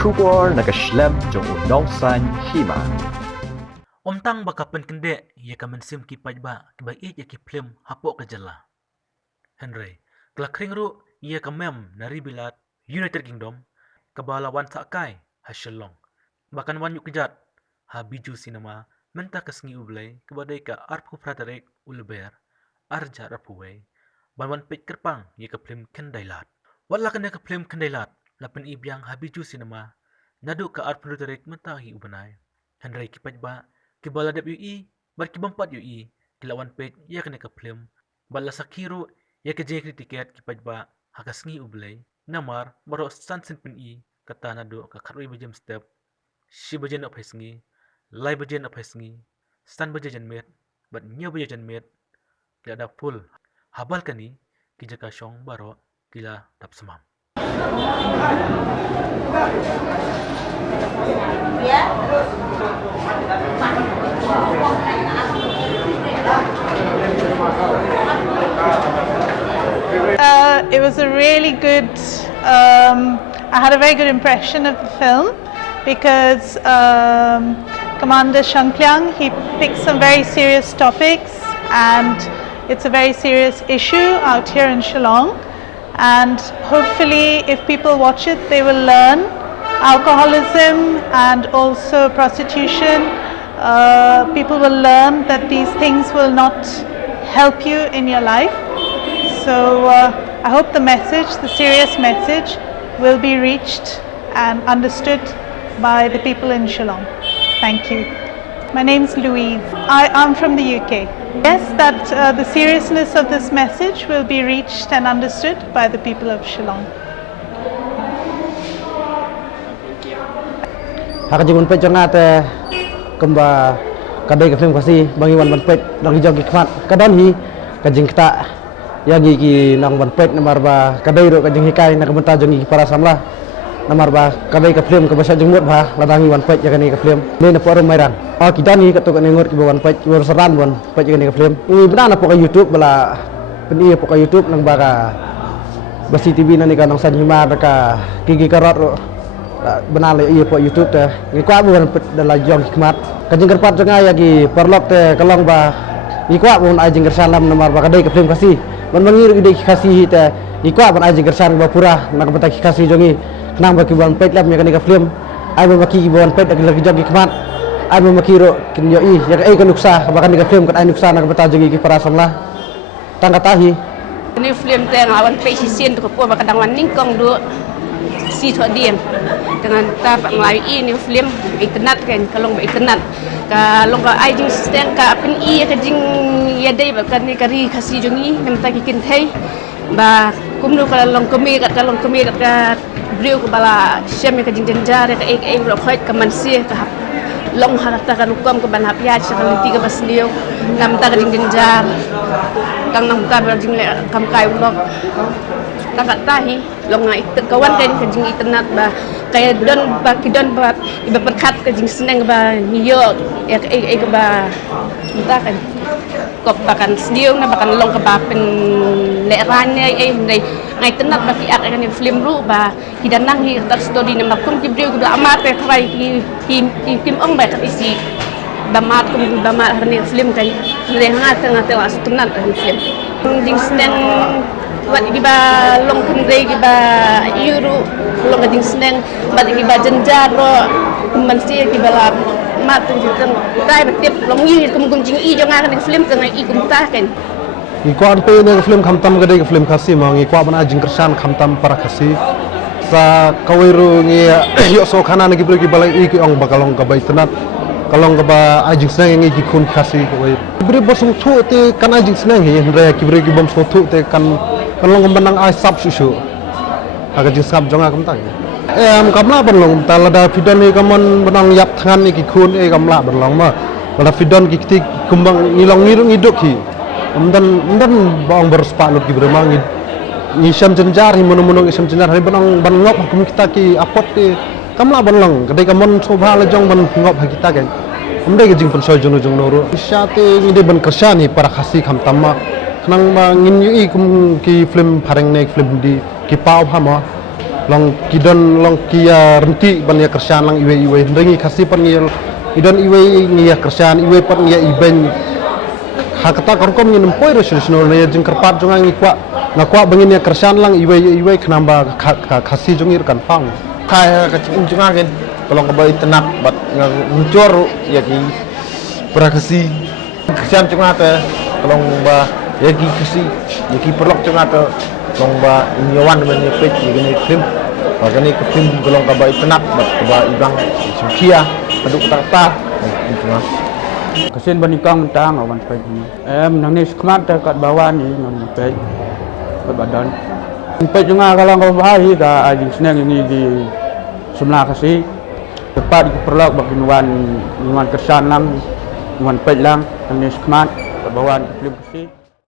Kubor nakaslem jong unongsan hima. Omtang baka penkende ia kamen sim kipaj ba kiba ya kiplem hapok ke jala. Henry, kelakring ru ia kamem nari bilat United Kingdom kabala wan sakai hasilong. Bahkan wan yuk kejat ha biju sinema menta kesngi ublay kebadai ka arpu praterek ulber arja rapuwe ban pek kerpang ia keplem kendailat. Wala kena keplem kendailat lapen ibyang ha biju sinema nadu ka arpu praterek menta hi ubanai. Henry kipaj ba kibala WE bar kibampat UE kilawan page ia kena keplem bala sakiru ia kejekri tiket kipaj ba hakasngi ublay namar baro sansin pin kata nado ka kharui bajem step shi bajen op hesngi lai bajen op hesngi stan bajen met bat nya bajen met kila da full habal kani kijaka shong baro kila dap semam. It was a really good, I had a very good impression of the film because Commander Shangpliang, he picked some very serious topics and it's a very serious issue out here in Shillong, and hopefully if people watch it they will learn alcoholism and also prostitution. People will learn that these things will not help you in your life. So I hope the message, the serious message, will be reached and understood by the people in Shillong. Thank you. My name is Louise. I'm from the UK. Yes, that the seriousness of this message will be reached and understood by the people of Shillong. Hakajimun pe jangate kemba kadai ke film kasi bangi wan ban pet dang jogi khmat kadon hi kajing kita yagi ki nang ban pet namar ba kadai ro kajing hikai nak benta jongi para samla namar ba kadai ke film ke basa jengmut ba ladangi wan pet jagani ke film ne na porum mairan ki dan hi katuk ne ngot ki wan pet ur seran wan pet jagani ke film ni bena na poka YouTube bala peni poka YouTube nang ba basi TV nani ka nang san hima ka gigi karot ro benar le iya po YouTube te ngikwa bukan dalam jong hikmat kajing kerpat janga yagi perlok te kalong ba ngikwa bukan ajing kersalam namar ba kadai ke film kasih ban mangir ide kasih te ngikwa ban ajing kersan ba pura nak bata kasih jongi kenang ba kiban pet lab nya ke film ai ba maki kiban pet lagi jong hikmat ai ba maki ro kin yo i ya ai kan nuksa bahkan ke film kan ai nuksa nak bata jongi ki para samlah tangkatahi ini film te ngawan pe sisien to ko ba kadang wan ningkong du si thọ điền dengan ta ngai ini film internet kan kalong internet kalong ka ai jing stand ka pen ka jing ya dei ba kan ni kari khasi jongi kan ta kikin thei ba kumnu kalong kami ka brio ko bala shem ka jing janjar ka ek ro khoit ka mansi ka long harata ka lukom ka ban hapya cha ka tiga basliu nam ta ka jing janjar kang nam ta ba jing le kam kai ulok tak tahi long ngai kawan kan kajing internet ba kaya don ba kidon ba iba perkat kajing seneng ba niyo ya ba minta kan kop bakan sediung na bakan long ka ba pen leranya ngai internet ba ki ak kan film ru ba hidanang hi tar story na makum kibriu guda amat pe try ki kim ong ba isi ba mat kum ba mat harni film kan le hangat tengah astunat kan film jing seneng wat giba long kendai giba iuru long gading seneng bat giba jenjaro mansi giba la mat jiteng dai betip long yi kum jing i jonga kan film tengah i kum tah kan i kwan pe ne film khamtam gadai ke film khasi ma ngi kwa bana jing kersan khamtam para khasi sa kawiru ngi yo so khana ne gibro gibala i ki ong bakalong ka bai tenat kalong ka ba ajing seneng ngi ki khun khasi ko bai gibri bosung thu te kan ajing seneng hi re gibri gibom so thu te kan kalong menang ai sab susu agak jisab jonga kum tang kamla berlong talada fidon ni kamon benang yap tangan ni kikun kamla berlong ma bala fidon kikti kumbang ngilong ngirung iduk hi dan bawang berspak lut ki beremang ni syam jenjar hi munung syam jenjar hari benang ban ngop kum kita ki apot ti kamla berlong kedai kamon sobha la jong ban ngop kita kan umdai ke jing pun soy jong noro isyate ni de ban kersani para khasi kham tamma nang ma ngin yu kum ki film pareng nek film di ki pau phama long kidon long kia renti ban ya kersan lang iwe ndengi kasih pan ngil idon iwe ngia kersan iwe pan ngia iben hakata korkom ngin empoi resolution ne jing kerpat jonga ngi kwa ngakwa bangin ya kersan lang iwe kenamba kasih jongir kan pang kai kacing jonga gen kalau kebai tenak bat ngucor ya ki prakasi kersan jonga te kalau ba ya ki kasi ya ki perlok jonga te long ba nyawan men ni pet ya gini film bagani ke film golong kebai tenak bat keba ibang sukia paduk takta jonga Kesin banikang tang awan pej ni. Nang ni sekemat kat bawah ni non pej kat badan. Pej juga kalau kau bahai ka ajing senang ini di semula kasih tepat di perlok bagi nuan kesan lang nuan pej lang nang ni sekemat kat bawah ni film kasih.